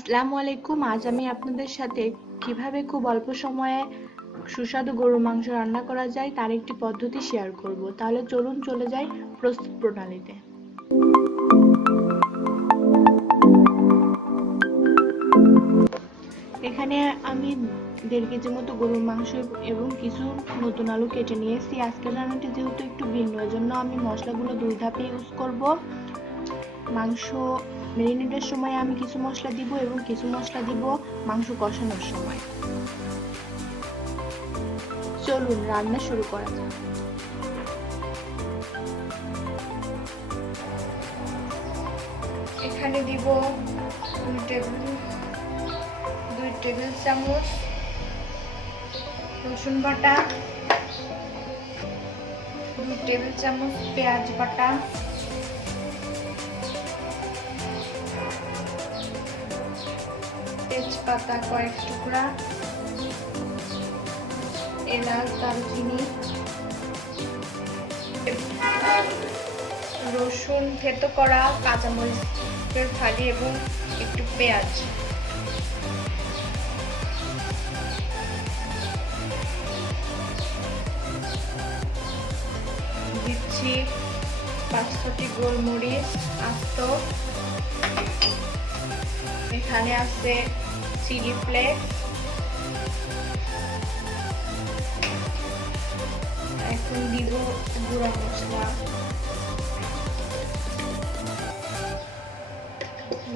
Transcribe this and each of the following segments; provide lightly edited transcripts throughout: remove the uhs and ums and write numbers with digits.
আসসালামু আলাইকুম। আজ আমি আপনাদের সাথে কিভাবে খুব অল্প সময়ে সুস্বাদু গরুর মাংস রান্না করা যায় তার একটি পদ্ধতি শেয়ার করব। তাহলে চলুন চলে যাই প্রস্তুত প্রণালীতে। এখানে আমি 1.5 কেজি মতো গরুর মাংস এবং কিছু নতুন আলু কেটে নিয়েছি। আজকের রান্নাটি যেহেতু একটু ভিন্ন, এজন্য আমি মশলাগুলো 2 ধাপে ইউজ করব। মাংস ম্যারিনেটের সময় আমি কিছু মশলা দিব এবং কিছু মশলা দিব মাংস কষানোর সময়। চলুন রান্না শুরু করা যাক। এখানে দিব 2 টেবিল চামচ রসুন বাটা, 2 টেবিল চামচ পেঁয়াজ বাটা, তেজপাতা কয়েক টুকরা, এলাচ, দারচিনি, রসুন থেতো করা, কাঁচামরিচের ফালি এবং একটু পেঁয়াজ। দিচ্ছি 500টি গোলমরিচ আস্ত, এখানে আছে চিলি ফ্লেক্স, এখন দিব গুঁড়া মশলা,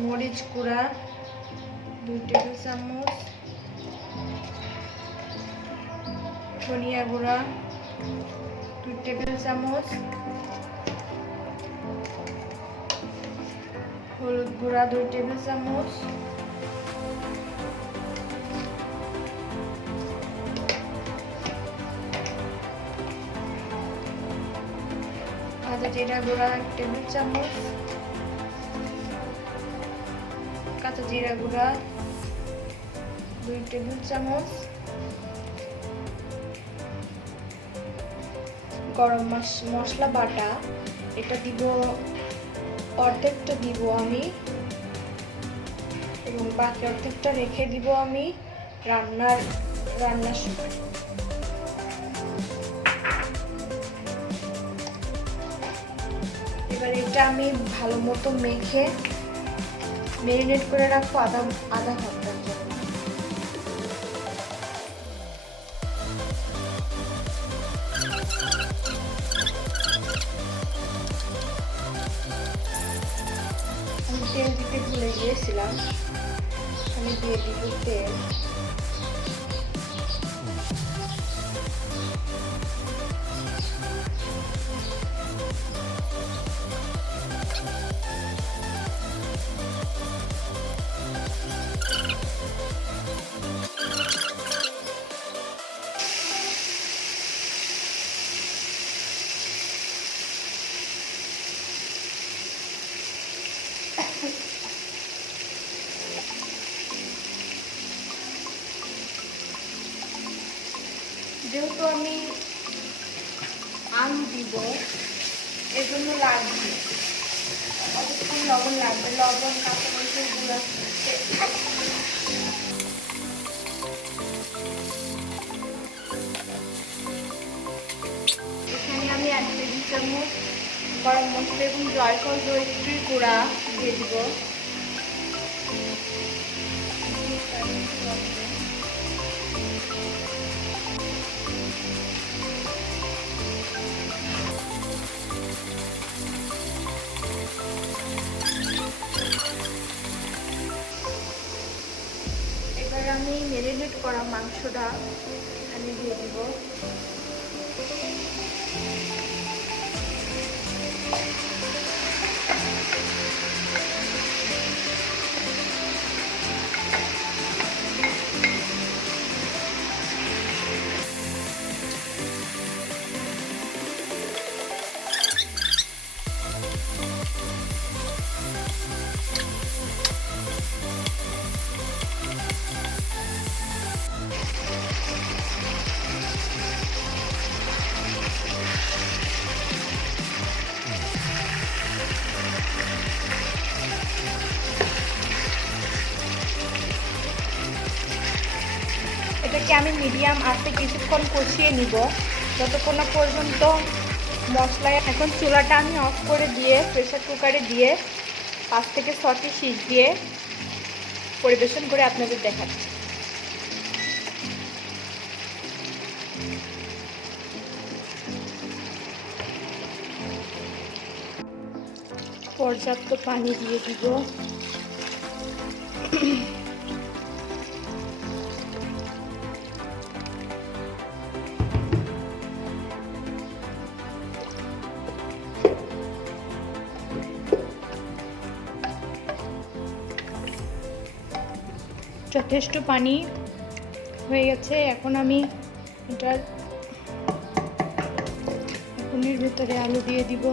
মরিচ গুঁড়া 2 টেবিল চামচ, ধনিয়া গুঁড়া 2 টেবিল চামচ, হলুদ গুঁড়া 2 টেবিল চামচ, ভাজা জিরা গুঁড়া 1 টেবিল চামচ, কাঁচা জিরা গুঁড়া 2 টেবিল চামচ, গরম মশলা বাটা, এটা দিব অর্ধেকটা দিব আমি এবং বাকি অর্ধেকটা রেখে দিব আমি রান্নার সময়। এবার এটা আমি ভালো মতো মেখে ম্যারিনেট করে রাখবো আধা ঘন্টার জন্য। আমি তেল দিতে ভুলে গিয়েছিলাম, আমি দিয়ে দিব তেল। যেহেতু আমি আলু দিব, এর জন্য লাগবে অতক্ষণ লবণ লাগবে, লবণ, কাঁচামরিচের গুঁড়া। এখানে আমি 1 টেবিল চামচ গরম মশলা এবং জয়ফল জয়িত্রীর গুঁড়া দিয়ে দিব। এবার আমি ম্যারিনেট করা মাংসটা এখানে দিয়ে দিব। এটাকে আমি মিডিয়াম আঁচে কিছুক্ষণ কষিয়ে নিব যতক্ষণ না পর্যন্ত মশলায়। এখন চুলাটা আমি অফ করে দিয়ে প্রেসার কুকারে দিয়ে 5 থেকে 6টি সিটি দিয়ে পরিবেশন করে আপনাদের দেখাচ্ছি। পর্যাপ্ত পানি দিয়ে দিব। যথেষ্ট পানি হয়ে গেছে। এখন আমি এটার ভিতরে আলু দিয়ে দিব।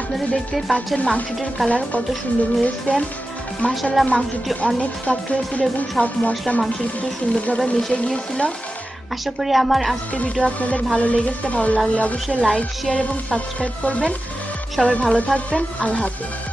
আপনারা দেখতেই পাচ্ছেন মাংসটির কালার কত সুন্দর হয়েছে। মাশাআল্লাহ, মাংসটি অনেক সফট হয়েছিল এবং সব মশলা মাংসের ভিতরে সুন্দরভাবে মিশে গিয়েছিল। আশা করি আমার আজকের ভিডিও আপনাদের ভালো লেগেছে। ভালো লাগলে অবশ্যই লাইক, শেয়ার এবং সাবস্ক্রাইব করবেন। সবাই ভালো থাকবেন। আল্লাহ হাফেজ।